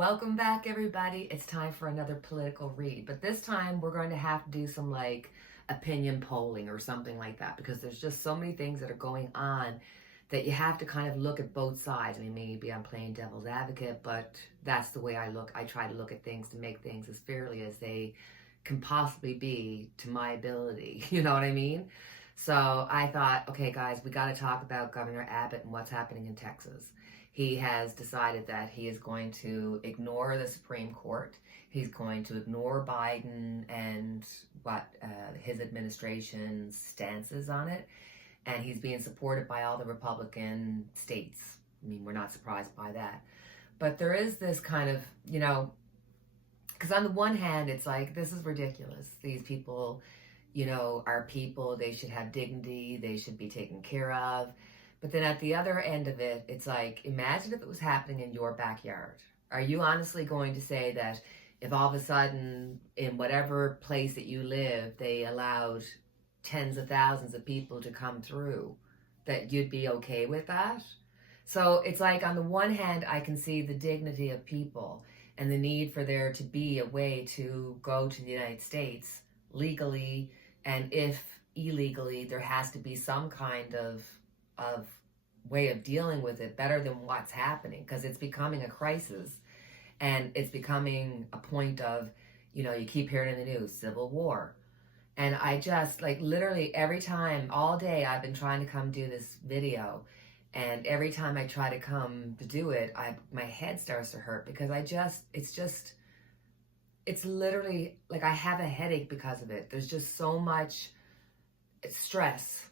Welcome back, everybody. It's time for another political read, but this time we're going to have to do some like opinion polling or something like that because there's just so many things that are going on that you have to kind of look at both sides. I mean, maybe I'm playing devil's advocate, but that's the way I look. I try to look at things to make things as fairly as they can possibly be to my ability. You know what I mean? So I thought, okay, guys, we got to talk about Governor Abbott and what's happening in Texas. He has decided that he is going to ignore the Supreme Court. He's going to ignore Biden and what his administration's stance is on it. And he's being supported by all the Republican states. I mean, we're not surprised by that. But there is this kind of, because on the one hand, it's like, this is ridiculous. These people, are people. They should have dignity. They should be taken care of. But then at the other end of it, it's like, imagine if it was happening in your backyard. Are you honestly going to say that if all of a sudden in whatever place that you live, they allowed tens of thousands of people to come through, that you'd be okay with that? So it's like, on the one hand, I can see the dignity of people and the need for there to be a way to go to the United States legally, and if illegally, there has to be some kind of way of dealing with it better than what's happening, because it's becoming a crisis and it's becoming a point of, you keep hearing in the news, civil war. And I just, like, literally every time, all day, I've been trying to come do this video, and every time I try to come to do it, my head starts to hurt because it's literally like I have a headache because of it. There's just so much stress.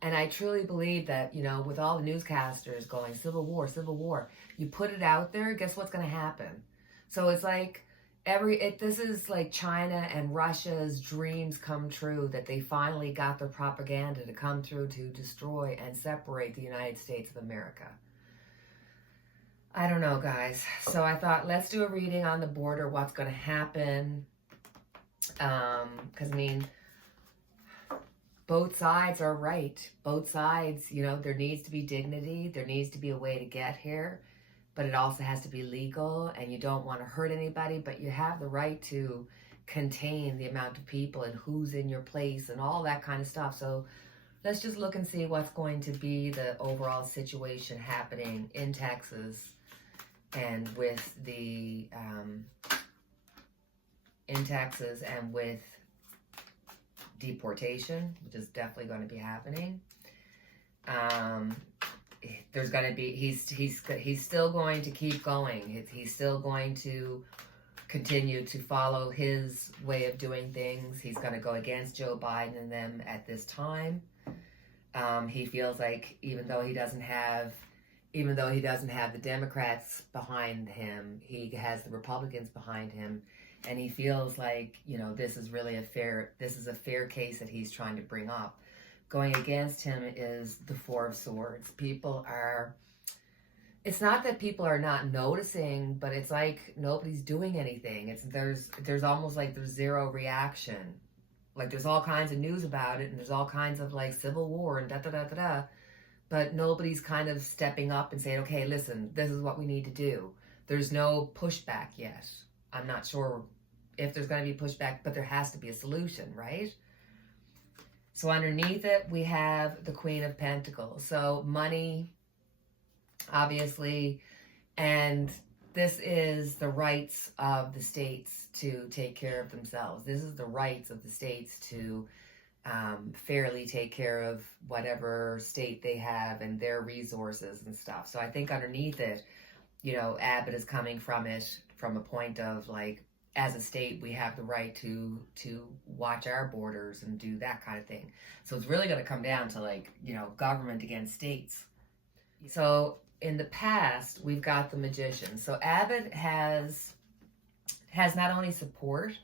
And I truly believe that, with all the newscasters going, civil war, you put it out there, guess what's going to happen? So it's like, this is like China and Russia's dreams come true, that they finally got their propaganda to come through to destroy and separate the United States of America. I don't know, guys. So I thought, let's do a reading on the border, what's going to happen. Because, both sides are right. Both sides, there needs to be dignity. There needs to be a way to get here, but it also has to be legal, and you don't want to hurt anybody, but you have the right to contain the amount of people and who's in your place and all that kind of stuff. So let's just look and see what's going to be the overall situation happening in Texas and with deportation, which is definitely going to be happening. There's going to be, he's still going to keep going. He's still going to continue to follow his way of doing things. He's going to go against Joe Biden and them at this time. He feels like even though he doesn't have the Democrats behind him, he has the Republicans behind him. And he feels like, this is a fair case that he's trying to bring up. Going against him is the Four of Swords. It's not that people are not noticing, but it's like nobody's doing anything. There's almost like there's zero reaction. Like, there's all kinds of news about it, and there's all kinds of like civil war and da-da-da-da-da, but nobody's kind of stepping up and saying, okay, listen, this is what we need to do. There's no pushback yet. I'm not sure if there's going to be pushback, but there has to be a solution, right? So underneath it, we have the Queen of Pentacles. So money, obviously, and this is the rights of the states to take care of themselves. This is the rights of the states to fairly take care of whatever state they have and their resources and stuff. So I think underneath it, Abbott is coming from it from a point of like, as a state, we have the right to watch our borders and do that kind of thing. So it's really going to come down to like, government against states. So in the past, we've got the Magician. So Abbott has not only support,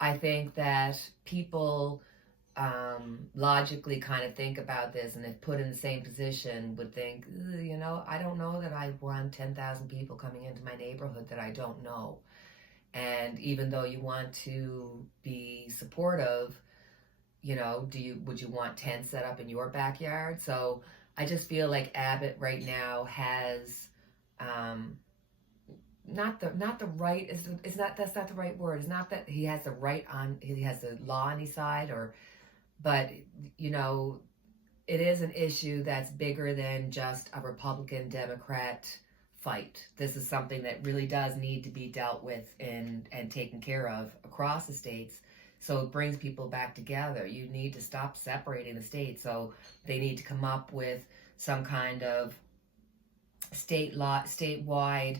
I think that people logically kind of think about this, and if put in the same position would think, I don't know that I want 10,000 people coming into my neighborhood that I don't know. And even though you want to be supportive, would you want tents set up in your backyard? So I just feel like Abbott right now has not the right is not that's not the right word. It's not that he has the right on he has the law on his side, or but you know, it is an issue that's bigger than just a Republican Democrat fight. This is something that really does need to be dealt with and taken care of across the states. So it brings people back together. You need to stop separating the states. So they need to come up with some kind of statewide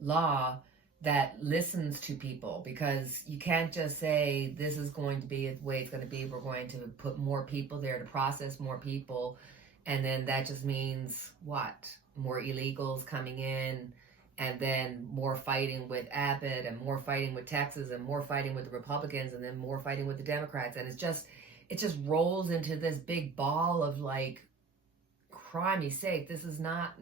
law that listens to people, because you can't just say this is going to be the way it's going to be. We're going to put more people there to process more people, and then that just means what? More illegals coming in, and then more fighting with Abbott, and more fighting with Texas, and more fighting with the Republicans, and then more fighting with the Democrats, and it just rolls into this big ball of like, crimey's sake, this is not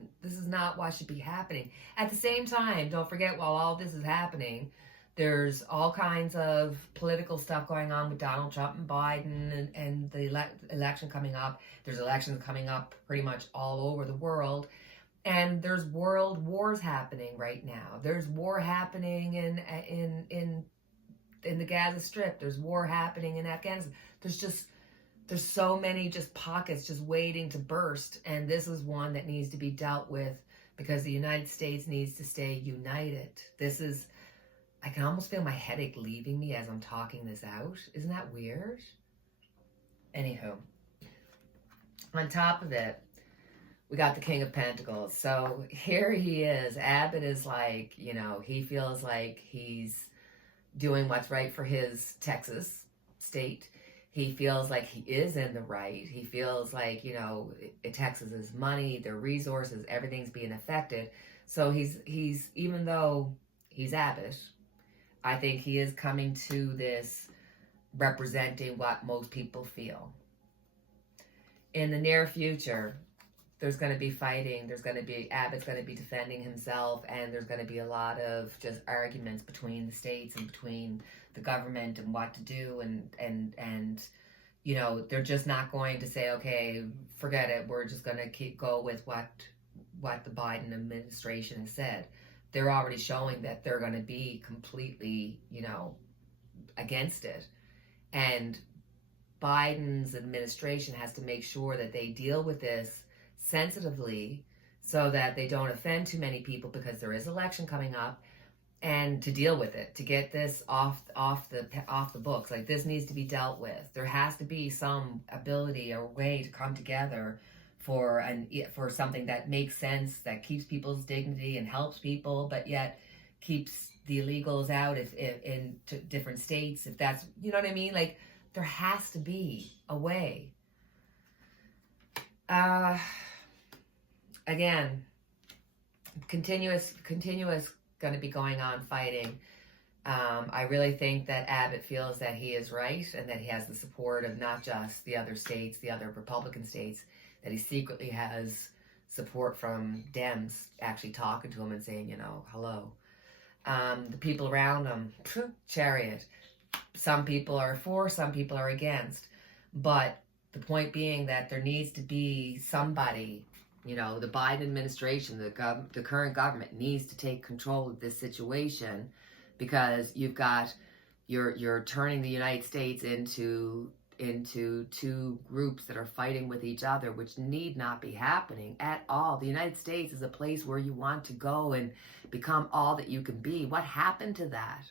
what should be happening. At the same time, don't forget, while all this is happening, there's all kinds of political stuff going on with Donald Trump and Biden, and the election coming up. There's elections coming up pretty much all over the world, and there's world wars happening right now. There's war happening in the Gaza Strip. There's war happening in Afghanistan. There's so many just pockets just waiting to burst, and this is one that needs to be dealt with, because the United States needs to stay united. I can almost feel my headache leaving me as I'm talking this out. Isn't that weird? Anywho, on top of it, we got the King of Pentacles. So here he is. Abbott is like, you know, he feels like he's doing what's right for his Texas state. He feels like he is in the right. He feels like, you know, Texas's money, their resources, everything's being affected. So he's even though he's Abbott, I think he is coming to this representing what most people feel. In the near future, there's going to be fighting. Abbott's going to be defending himself, and there's going to be a lot of just arguments between the states and between the government and what to do, and you know, they're just not going to say, okay, forget it, we're just going to go with what the Biden administration has said. They're already showing that they're going to be completely, you know, against it, and Biden's administration has to make sure that they deal with this sensitively so that they don't offend too many people, because there is election coming up, and to deal with it, to get this off the books. Like, this needs to be dealt with. There has to be some ability or way to come together for something that makes sense, that keeps people's dignity and helps people, but yet keeps the illegals out if in different states, if that's, you know what I mean? Like, there has to be a way. Again, continuous going to be going on fighting. I really think that Abbott feels that he is right, and that he has the support of not just the other states, the other Republican states, that he secretly has support from Dems actually talking to him and saying, you know, hello. The people around him, chariot. Some people are for, some people are against. But the point being that there needs to be somebody, you know, the Biden administration, the current government needs to take control of this situation, because you're turning the United States into two groups that are fighting with each other, which need not be happening at all. The United States is a place where you want to go and become all that you can be. What happened to that?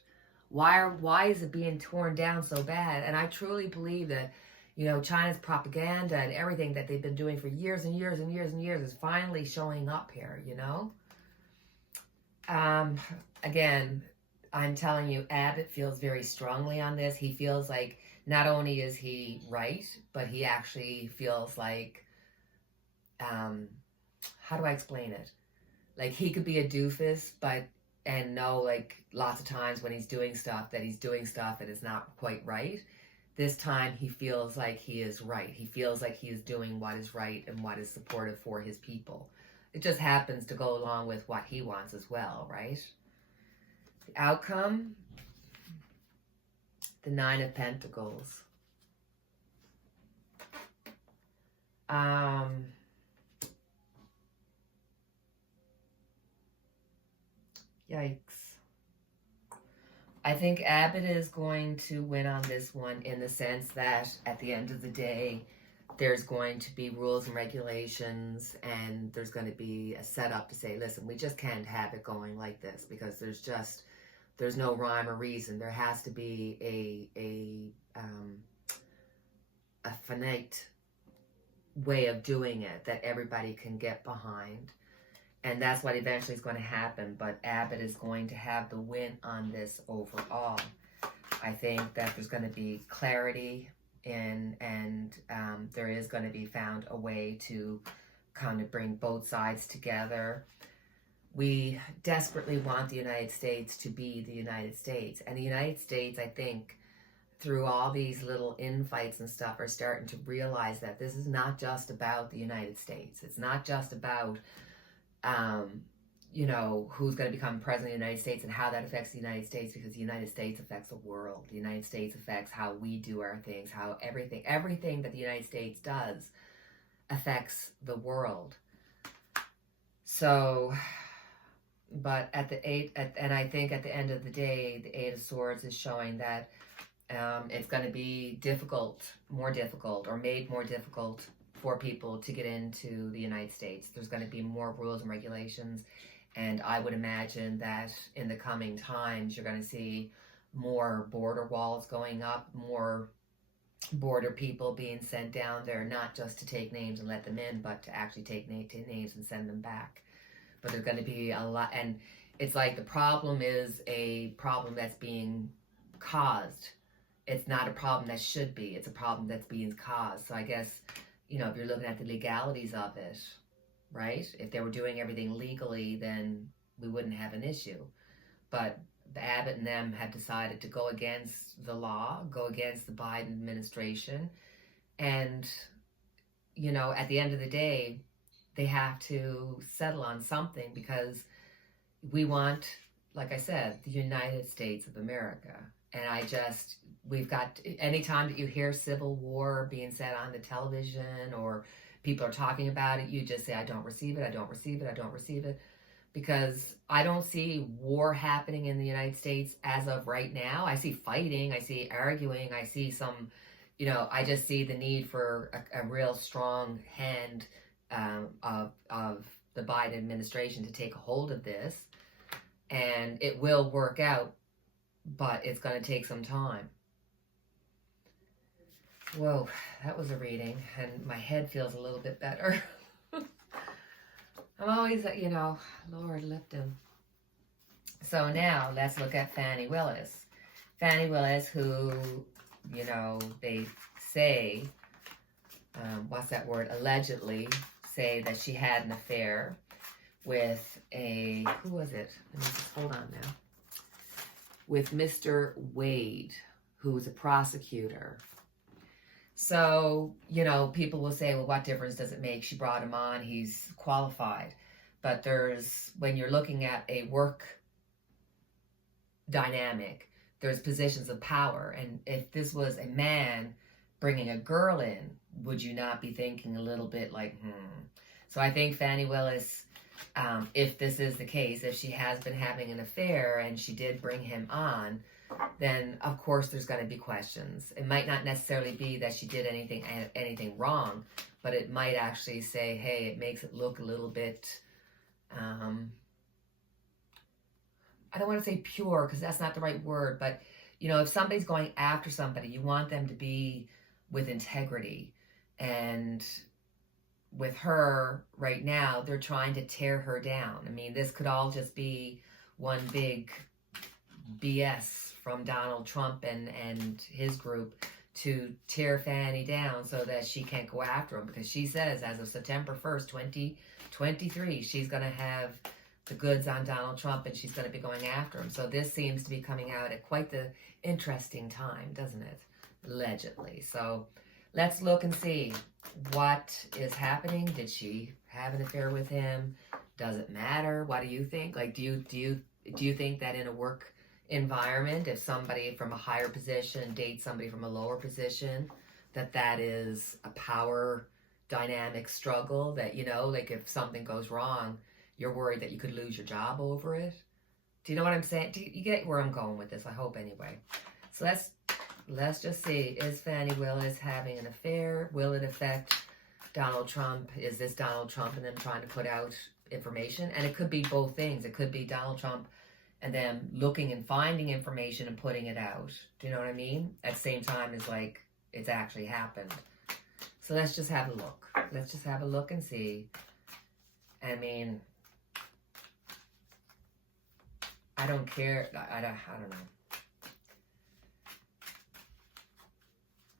Why is it being torn down so bad? And I truly believe that, you know, China's propaganda and everything that they've been doing for years and years and years and years is finally showing up here, you know? Again, I'm telling you, Abbott feels very strongly on this. He feels like not only is he right, but he actually feels like, how do I explain it? Like, he could be a doofus, and know, like, lots of times when he's doing stuff that is not quite right. This time he feels like he is right. He feels like he is doing what is right and what is supportive for his people. It just happens to go along with what he wants as well, right? The outcome, the Nine of Pentacles. Yikes. I think Abbott is going to win on this one in the sense that at the end of the day, there's going to be rules and regulations, and there's going to be a setup to say, listen, we just can't have it going like this because there's no rhyme or reason. There has to be a finite way of doing it that everybody can get behind. And that's what eventually is going to happen. But Abbott is going to have the win on this overall. I think that there's going to be clarity and there is going to be found a way to kind of bring both sides together. We desperately want the United States to be the United States. And the United States, I think, through all these little infights and stuff, are starting to realize that this is not just about the United States. It's not just about who's going to become president of the United States and how that affects the United States, because the United States affects the world. The United States affects how we do our things, how everything that the United States does affects the world. So, but and I think at the end of the day, the Eight of Swords is showing that it's going to be more difficult, or made more difficult for people to get into the United States. There's going to be more rules and regulations, and I would imagine that in the coming times you're going to see more border walls going up, more border people being sent down there, not just to take names and let them in, but to actually take names and send them back. But there's going to be a lot, and it's like the problem is a problem that's being caused. It's not a problem that should be, it's a problem that's being caused. So I guess, if you're looking at the legalities of it, right? If they were doing everything legally, then we wouldn't have an issue. But Abbott and them have decided to go against the law, go against the Biden administration. And, at the end of the day, they have to settle on something, because we want, like I said, the United States of America. And we've got, anytime that you hear civil war being said on the television or people are talking about it, you just say, I don't receive it, I don't receive it, I don't receive it. Because I don't see war happening in the United States as of right now. I see fighting, I see arguing, I see some, I just see the need for a real strong hand of the Biden administration to take a hold of this. And it will work out, but it's going to take some time. Whoa, that was a reading, and my head feels a little bit better. I'm always, Lord, lift him. So now let's look at Fani Willis. Fani Willis, who, they say, allegedly say that she had an affair with who was it? Let me just hold on now. With Mr. Wade, who was a prosecutor. So, people will say, well, what difference does it make? She brought him on, he's qualified. But when you're looking at a work dynamic, there's positions of power. And if this was a man bringing a girl in, would you not be thinking a little bit like, So I think Fani Willis, if this is the case, if she has been having an affair and she did bring him on, then of course there's going to be questions. It might not necessarily be that she did anything wrong, but it might actually say, hey, it makes it look a little bit, I don't want to say pure, because that's not the right word, but if somebody's going after somebody, you want them to be with integrity. And with her right now, they're trying to tear her down. I mean, this could all just be one big BS from Donald Trump and his group to tear Fani down so that she can't go after him, because she says as of September 1st, 2023, she's going to have the goods on Donald Trump and she's going to be going after him. So this seems to be coming out at quite the interesting time, doesn't it? Allegedly. So let's look and see what is happening. Did she have an affair with him? Does it matter? What do you think? Like, do you think that in a work environment, if somebody from a higher position dates somebody from a lower position, that is a power dynamic struggle, that, like if something goes wrong, you're worried that you could lose your job over it? Do you know what I'm saying? Do you get where I'm going with this? I hope anyway. So let's just see. Is Fani Willis having an affair? Will it affect Donald Trump? Is this Donald Trump and them trying to put out information? And it could be both things. It could be Donald Trump and them looking and finding information and putting it out. Do you know what I mean? At the same time as like it's actually happened. So let's just have a look. Let's just have a look and see. I mean, I don't care. I don't know.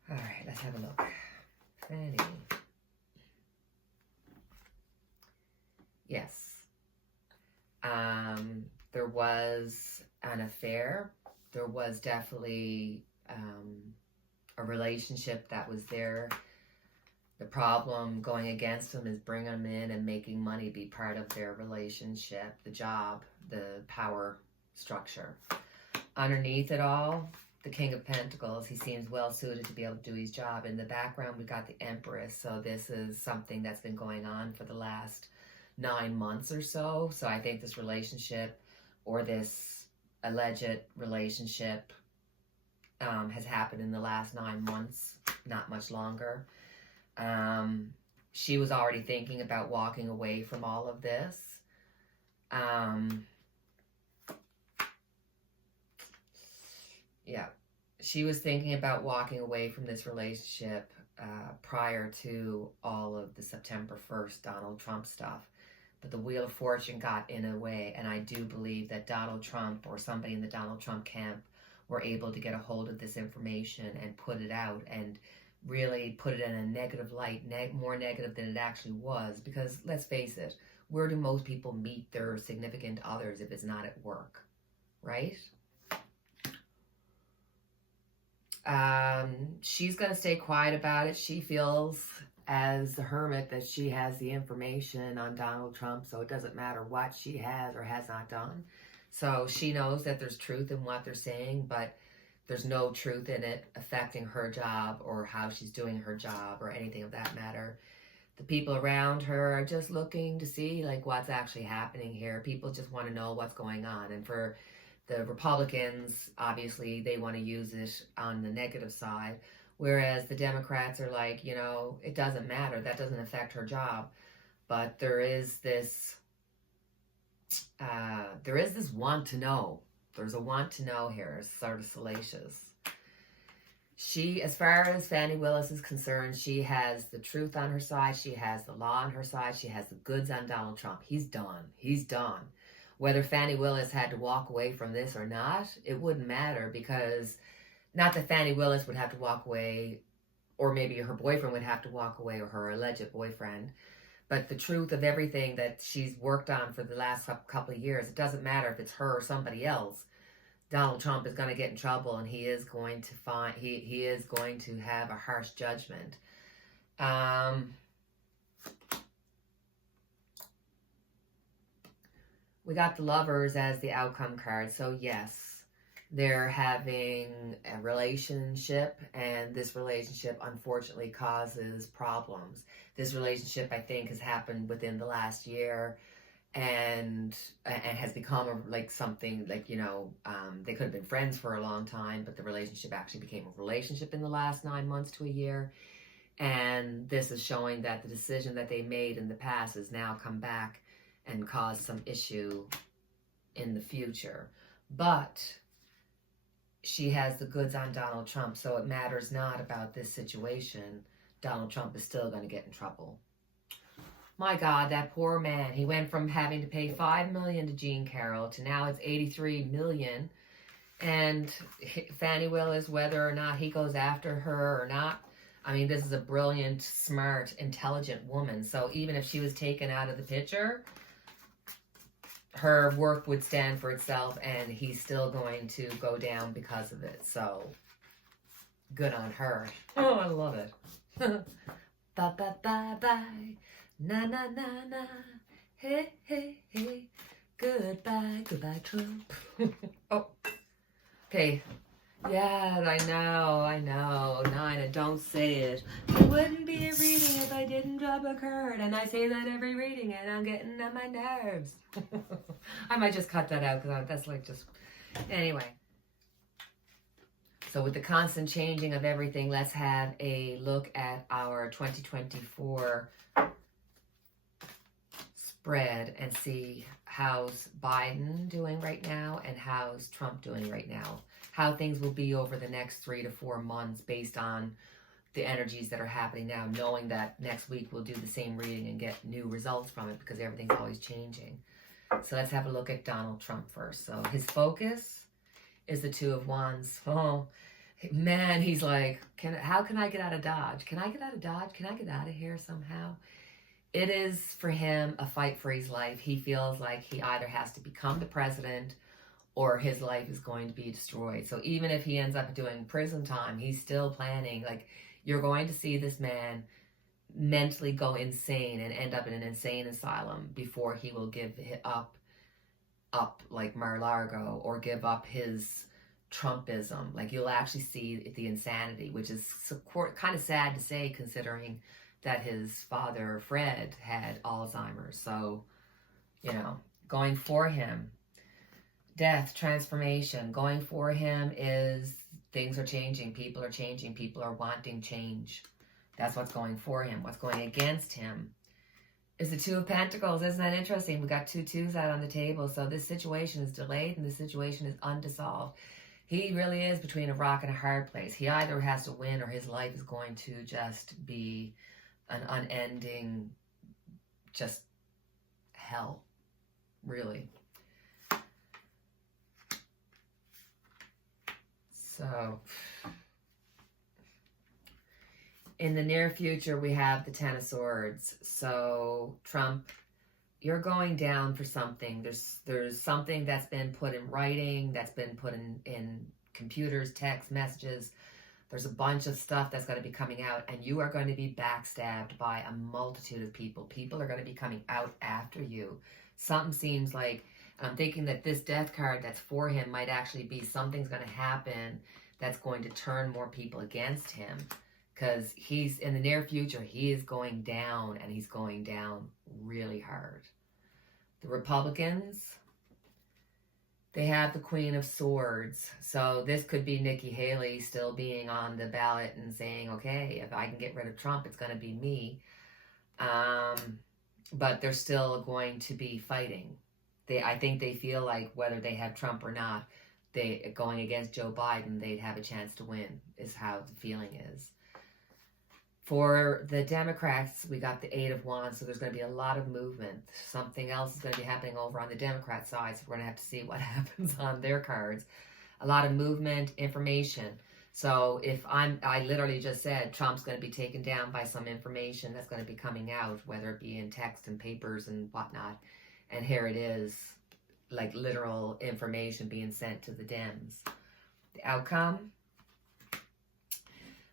All right, let's have a look. Fani. Yes. There was an affair. There was definitely a relationship that was there. The problem going against them is bringing them in and making money be part of their relationship, the job, the power structure. Underneath it all, the King of Pentacles, he seems well suited to be able to do his job. In the background, we got the Empress. So this is something that's been going on for the last 9 months or so. So I think this relationship or this alleged relationship has happened in the last 9 months, not much longer. She was already thinking about walking away from all of this. Yeah, she was thinking about walking away from this relationship prior to all of the September 1st Donald Trump stuff. But the Wheel of Fortune got in a way, and I do believe that Donald Trump or somebody in the Donald Trump camp were able to get a hold of this information and put it out and really put it in a negative light, more negative than it actually was. Because let's face it, where do most people meet their significant others if it's not at work, right? She's going to stay quiet about it. She feels as the hermit that she has the information on Donald Trump, so it doesn't matter what she has or has not done. So she knows that there's truth in what they're saying, but there's no truth in it affecting her job or how she's doing her job or anything of that matter. The people around her are just looking to see like what's actually happening here. People just want to know what's going on. And for the Republicans, obviously, they want to use it on the negative side. Whereas the Democrats are like, you know, it doesn't matter. That doesn't affect her job. But there is this want to know. There's a want to know here. It's sort of salacious. She, as far as Fani Willis is concerned, she has the truth on her side. She has the law on her side. She has the goods on Donald Trump. He's done. He's done. Whether Fani Willis had to walk away from this or not, it wouldn't matter, because not that Fani Willis would have to walk away, or maybe her boyfriend would have to walk away, or her alleged boyfriend. But the truth of everything that she's worked on for the last couple of years, it doesn't matter if it's her or somebody else. Donald Trump is going to get in trouble, and he is going to he is going to have a harsh judgment. We got the Lovers as the outcome card. So yes, they're having a relationship, and this relationship unfortunately causes problems. This relationship, I think, has happened within the last year, and has become like something like, you know, they could have been friends for a long time, but the relationship actually became a relationship in the last 9 months to a year. And this is showing that the decision that they made in the past has now come back and cause some issue in the future. But she has the goods on Donald Trump, so it matters not about this situation. Donald Trump is still going to get in trouble. My God, that poor man. He went from having to pay $5 million to Jean Carroll to now it's $83 million. And Fani Willis, whether or not he goes after her or not, I mean, this is a brilliant, smart, intelligent woman. So even if she was taken out of the picture, her work would stand for itself, and he's still going to go down because of it. So, good on her. Oh, I love it. Bye, bye, bye, bye. Na, na, na, na. Hey, hey, hey. Goodbye, goodbye, Trump. Oh, okay. Yeah, I know. Nina, don't say it. It wouldn't be a reading if I didn't drop a card. And I say that every reading, and I'm getting on my nerves. I might just cut that out, because that's like just... Anyway. So with the constant changing of everything, let's have a look at our 2024 spread and see how's Biden doing right now and how's Trump doing right now. How things will be over the next 3 to 4 months based on the energies that are happening now, knowing that next week we'll do the same reading and get new results from it because everything's always changing. So let's have a look at Donald Trump first. So his focus is the Two of Wands. Oh, man, he's like, how can I get out of Dodge? Can I get out of Dodge? Can I get out of here somehow? It is, for him, a fight for his life. He feels like he either has to become the president or his life is going to be destroyed. So even if he ends up doing prison time, he's still planning. Like, you're going to see this man mentally go insane and end up in an insane asylum before he will give up like Mar-a-Lago or give up his Trumpism. Like, you'll actually see the insanity, which is kind of sad to say considering that his father, Fred, had Alzheimer's. So, you know, going for him, death, transformation. Going for him is things are changing. People are changing. People are wanting change. That's what's going for him. What's going against him is the Two of Pentacles. Isn't that interesting? We got 2 twos out on the table. So this situation is delayed and this situation is undissolved. He really is between a rock and a hard place. He either has to win or his life is going to just be an unending, just hell, really. So, in the near future, we have the Ten of Swords. So, Trump, you're going down for something. There's something that's been put in writing, that's been put in computers, text messages. There's a bunch of stuff that's going to be coming out, and you are going to be backstabbed by a multitude of people. People are going to be coming out after you. Something seems like, I'm thinking that this death card that's for him might actually be something's going to happen that's going to turn more people against him. Because he's, in the near future, he is going down, and he's going down really hard. The Republicans, they have the Queen of Swords. So this could be Nikki Haley still being on the ballot and saying, okay, if I can get rid of Trump, it's going to be me. But they're still going to be fighting. I think they feel like whether they have Trump or not, going against Joe Biden, they'd have a chance to win, is how the feeling is. For the Democrats, we got the Eight of Wands, so there's going to be a lot of movement. Something else is going to be happening over on the Democrat side, so we're going to have to see what happens on their cards. A lot of movement, information. So if I literally just said Trump's going to be taken down by some information that's going to be coming out, whether it be in text and papers and whatnot. And here it is, like literal information being sent to the Dems. The outcome,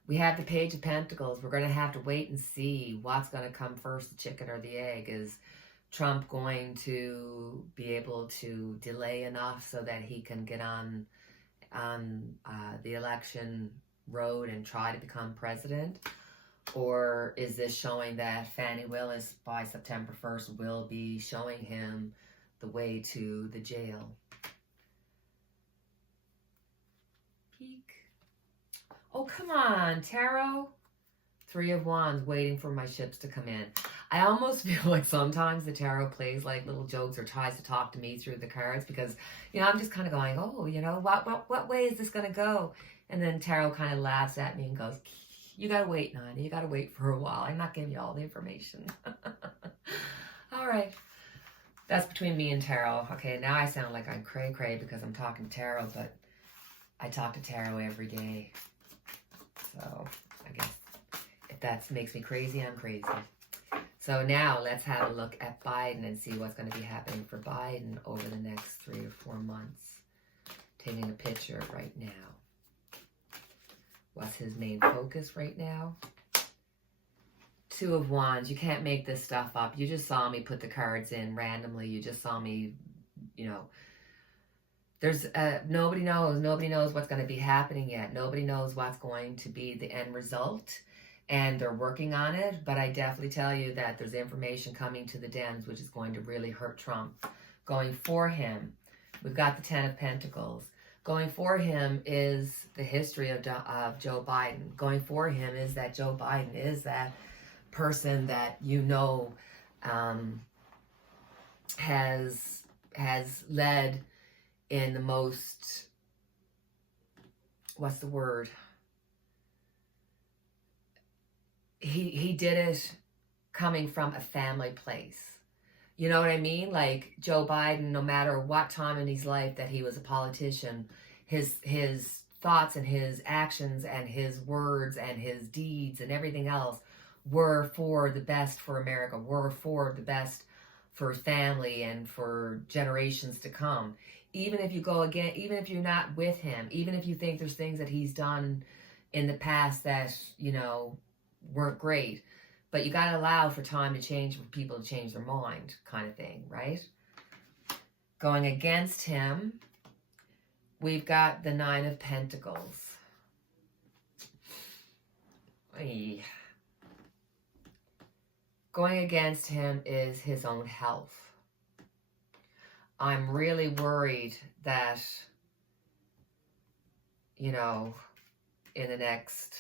we have the Page of Pentacles. We're going to have to wait and see what's going to come first, the chicken or the egg. Is Trump going to be able to delay enough so that he can get on the election road and try to become president? Or is this showing that Fani Willis by September 1st will be showing him the way to the jail? Peek. Oh, come on, Tarot. Three of Wands, waiting for my ships to come in. I almost feel like sometimes the Tarot plays like little jokes or tries to talk to me through the cards because, you know, I'm just kind of going, oh, you know, what way is this going to go? And then Tarot kind of laughs at me and goes, you got to wait, Nani. You got to wait for a while. I'm not giving you all the information. All right. That's between me and Tarot. Okay, now I sound like I'm cray-cray because I'm talking to Tarot, but I talk to Tarot every day. So I guess if that makes me crazy, I'm crazy. So now let's have a look at Biden and see what's going to be happening for Biden over the next 3 or 4 months. Taking a picture right now. What's his main focus right now? Two of Wands. You can't make this stuff up. You just saw me put the cards in randomly. You just saw me, you know, There's nobody knows what's going to be happening yet. Nobody knows what's going to be the end result, and they're working on it. But I definitely tell you that there's information coming to the Dems which is going to really hurt Trump. Going for him, we've got the 10 of Pentacles. Going for him is the history of Joe Biden. Going for him is that Joe Biden is that person that has led in the most, what's the word? He did it coming from a family place. You know what I mean? Like Joe Biden, no matter what time in his life that he was a politician, his thoughts and his actions and his words and his deeds and everything else were for the best for America, were for the best for family and for generations to come. Even if you go again, even if you're not with him, even if you think there's things that he's done in the past that, weren't great, but you got to allow for time to change, for people to change their mind, kind of thing, right? Going against him, we've got the 9 of Pentacles. Going against him is his own health. I'm really worried that, in the next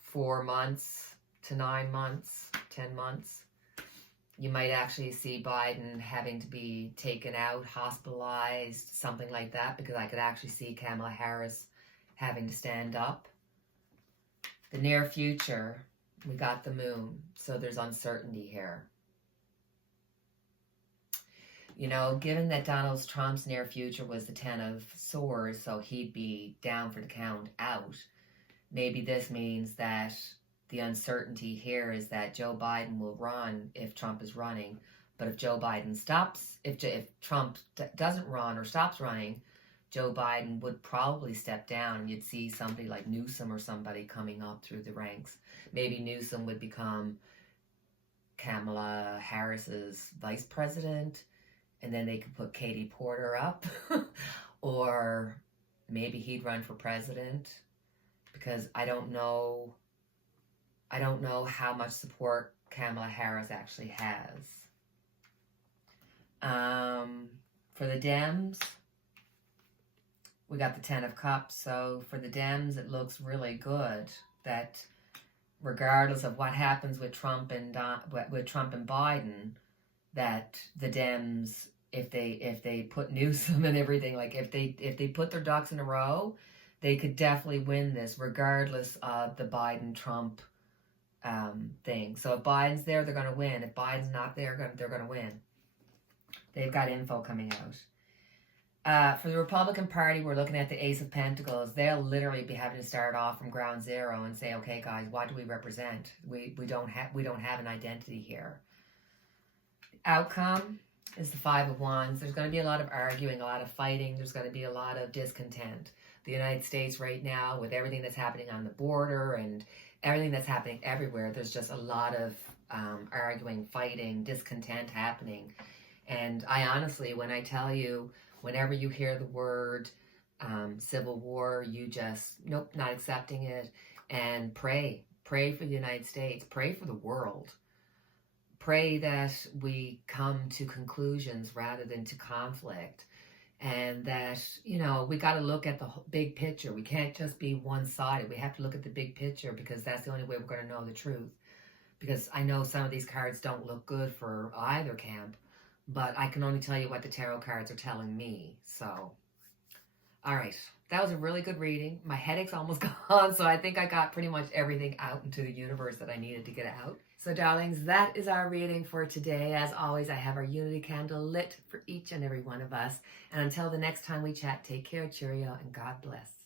4 months to 9 months, 10 months, you might actually see Biden having to be taken out, hospitalized, something like that, because I could actually see Kamala Harris having to stand up. The near future, we got the moon, so there's uncertainty here. Given that Donald Trump's near future was the 10 of Swords, so he'd be down for the count out, maybe this means that the uncertainty here is that Joe Biden will run if Trump is running, but if Joe Biden stops, if Trump doesn't run or stops running, Joe Biden would probably step down, and you'd see somebody like Newsom or somebody coming up through the ranks. Maybe Newsom would become Kamala Harris's vice president, and then they could put Katie Porter up, or maybe he'd run for president, because I don't know how much support Kamala Harris actually has. For the Dems, we got the 10 of Cups. So for the Dems, it looks really good that regardless of what happens with Trump and Biden, that the Dems, if they put Newsom and everything, like if they put their ducks in a row, they could definitely win this, regardless of the Biden-Trump thing. So if Biden's there, they're going to win. If Biden's not there, they're going to win. They've got info coming out. For the Republican Party, we're looking at the Ace of Pentacles. They'll literally be having to start off from ground zero and say, okay, guys, what do we represent? We don't have an identity here. Outcome is the 5 of Wands. There's going to be a lot of arguing, a lot of fighting. There's going to be a lot of discontent. The United States right now, with everything that's happening on the border and everything that's happening everywhere, there's just a lot of arguing, fighting, discontent happening. And I honestly, when I tell you, whenever you hear the word civil war, you just, nope, not accepting it. And pray for the United States, pray for the world. Pray that we come to conclusions rather than to conflict. And that, we got to look at the big picture. We can't just be one-sided. We have to look at the big picture, because that's the only way we're going to know the truth. Because I know some of these cards don't look good for either camp, but I can only tell you what the tarot cards are telling me. So, all right. That was a really good reading. My headache's almost gone, so I think I got pretty much everything out into the universe that I needed to get out. So, darlings, that is our reading for today. As always, I have our unity candle lit for each and every one of us. And until the next time we chat, take care, cheerio, and God bless.